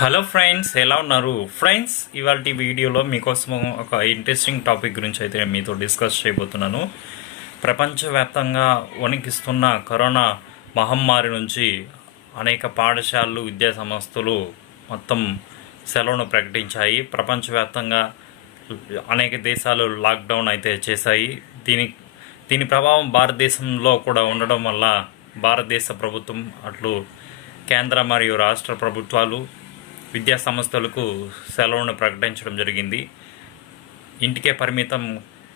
Hello friends, ఎలా ఉన్నారు friends? ఇవాళ వీడియోలో మీకోసం ఒక ఇంట్రెస్టింగ్ టాపిక్ గురించి అయితే మీతో డిస్కస్ చేయబోతున్నాను. ప్రపంచవ్యాప్తంగా వణికిస్తున్న కరోనా మహమ్మారి నుంచి అనేక పాఠశాలలు, విద్యా సంస్థలు మొత్తం సెలవును ప్రకటించాయి. ప్రపంచవ్యాప్తంగా అనేక దేశాలు లాక్డౌన్ అయితే చేశాయి. దీని ప్రభావం భారతదేశంలో కూడా ఉండడం వల్ల భారతదేశ ప్రభుత్వం అట్లు కేంద్ర మరియు రాష్ట్ర ప్రభుత్వాలు విద్యా సంస్థలకు సెలవును ప్రకటించడం జరిగింది. ఇంటికే పరిమితం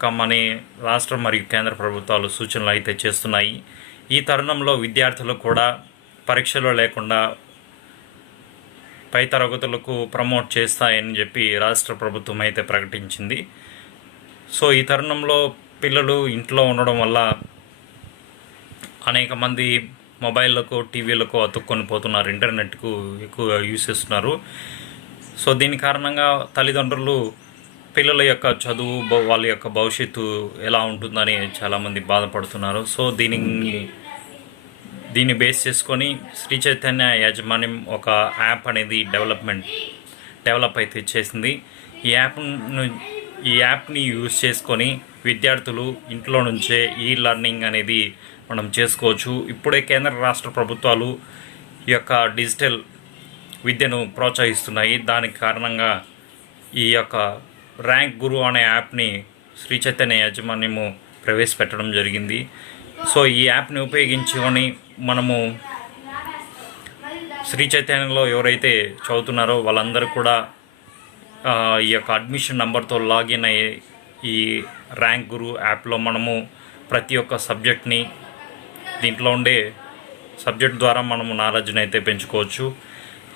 కమ్మని రాష్ట్ర మరియు కేంద్ర ప్రభుత్వాలు సూచనలు అయితే చేస్తున్నాయి. ఈ తరుణంలో విద్యార్థులు కూడా పరీక్షలు లేకుండా పై తరగతులకు ప్రమోట్ చేస్తాయని చెప్పి రాష్ట్ర ప్రభుత్వం అయితే ప్రకటించింది. సో ఈ తరుణంలో పిల్లలు ఇంట్లో ఉండడం వల్ల అనేక మంది మొబైల్లకు, టీవీలకు అతుక్కొని పోతున్నారు, ఇంటర్నెట్కు ఎక్కువగా యూజ్ చేస్తున్నారు. సో దీని కారణంగా తల్లిదండ్రులు పిల్లల యొక్క చదువు, వాళ్ళ యొక్క భవిష్యత్తు ఎలా ఉంటుందని చాలామంది బాధపడుతున్నారు. సో దీన్ని బేస్ చేసుకొని శ్రీ చైతన్య యాజమాన్యం ఒక యాప్ అనేది డెవలప్ అయితే చేసింది. ఈ యాప్ని యూజ్ చేసుకొని విద్యార్థులు ఇంట్లో నుంచే లెర్నింగ్ అనేది మనం చేసుకోవచ్చు. ఇప్పుడే కేంద్ర రాష్ట్ర ప్రభుత్వాలు ఈ యొక్క డిజిటల్ విద్యను ప్రోత్సహిస్తున్నాయి. దానికి కారణంగా ఈ యొక్క ర్యాంక్ గురు అనే యాప్ని శ్రీ చైతన్య యాజమాన్యము ప్రవేశపెట్టడం జరిగింది. సో ఈ యాప్ని ఉపయోగించుకొని మనము శ్రీ చైతన్యలో ఎవరైతే చదువుతున్నారో వాళ్ళందరూ కూడా ఈ యొక్క అడ్మిషన్ నెంబర్తో లాగిన్ అయ్యే ఈ ర్యాంక్ గురు యాప్లో మనము ప్రతి ఒక్క సబ్జెక్ట్ని, దీంట్లో ఉండే సబ్జెక్ట్ ద్వారా మనము నాలెడ్జ్ని అయితే పెంచుకోవచ్చు.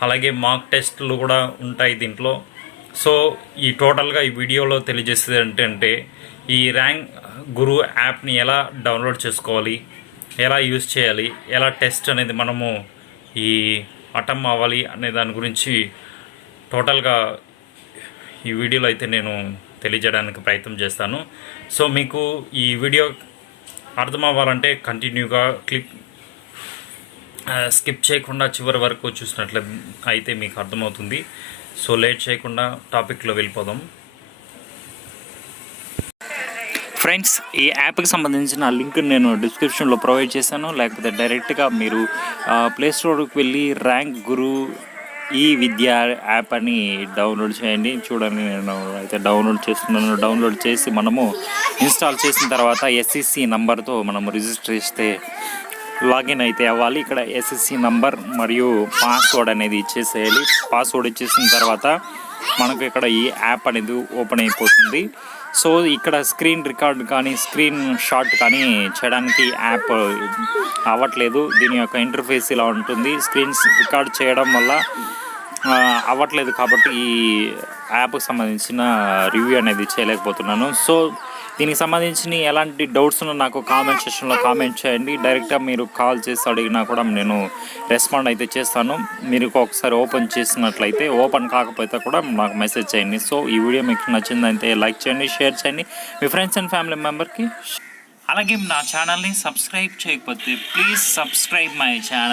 అలాగే మాక్ టెస్ట్లు కూడా ఉంటాయి దీంట్లో. సో ఈ టోటల్గా ఈ వీడియోలో తెలియజేసేది ఏంటంటే ఈ ర్యాంక్ గురు యాప్ని ఎలా డౌన్లోడ్ చేసుకోవాలి, ఎలా యూజ్ చేయాలి, ఎలా టెస్ట్ అనేది మనము ఈ అటెంప్ట్ అవ్వాలి అనే దాని గురించి టోటల్గా ఈ వీడియోలో అయితే నేను తెలియజేయడానికి ప్రయత్నం చేస్తాను. సో మీకు ఈ వీడియో అర్థం అవ్వాలంటే కంటిన్యూగా స్కిప్ చేయకుండా చివరి వరకు చూసినట్లే అయితే మీకు అర్థమవుతుంది. సో లేట్ చేయకుండా టాపిక్లో వెళ్ళిపోదాం. ఫ్రెండ్స్, ఈ యాప్కి సంబంధించిన లింక్ నేను డిస్క్రిప్షన్లో ప్రొవైడ్ చేశాను. లేకపోతే డైరెక్ట్గా మీరు ప్లేస్టోర్కి వెళ్ళి ర్యాంక్ గురు విద్య యాప్ అని డౌన్లోడ్ చేయండి. చూడండి, నేను అయితే డౌన్లోడ్ చేస్తున్నాను. డౌన్లోడ్ చేసి మనము ఇన్స్టాల్ చేసిన తర్వాత ఎస్ఎస్సి నంబర్తో మనము రిజిస్టర్ చేస్తే లాగిన్ అయితే అవ్వాలి. ఇక్కడ ఎస్ఎస్సి నంబర్ మరియు పాస్వర్డ్ అనేది ఇచ్చేసేయాలి. పాస్వర్డ్ ఇచ్చేసిన తర్వాత మనకు ఇక్కడ ఈ యాప్ అనేది ఓపెన్ అయిపోతుంది. సో ఇక్కడ స్క్రీన్ రికార్డ్ కానీ స్క్రీన్ షాట్ కానీ చేయడానికి యాప్ అవ్వట్లేదు. దీని యొక్క ఇంటర్ఫేస్ ఇలా ఉంటుంది. స్క్రీన్ రికార్డ్ చేయడం వల్ల అవ్వట్లేదు కాబట్టి ఈ యాప్కి సంబంధించిన రివ్యూ అనేది చేయలేకపోతున్నాను. సో దీనికి సంబంధించిన ఎలాంటి డౌట్స్ ఉన్నా నాకు కామెంట్ సెక్షన్లో కామెంట్ చేయండి. డైరెక్ట్గా మీరు కాల్ చేసి అడిగినా కూడా నేను రెస్పాండ్ అయితే చేస్తాను. మీరు ఒకసారి ఓపెన్ చేసినట్లయితే, ఓపెన్ కాకపోతే కూడా నాకు మెసేజ్ చేయండి. సో ఈ వీడియో మీకు నచ్చిందంటే లైక్ చేయండి, షేర్ చేయండి మీ ఫ్రెండ్స్ అండ్ ఫ్యామిలీ మెంబర్కి. అలాగే నా ఛానల్ని సబ్స్క్రైబ్ చేయకపోతే ప్లీజ్ సబ్స్క్రైబ్ మై ఛానల్.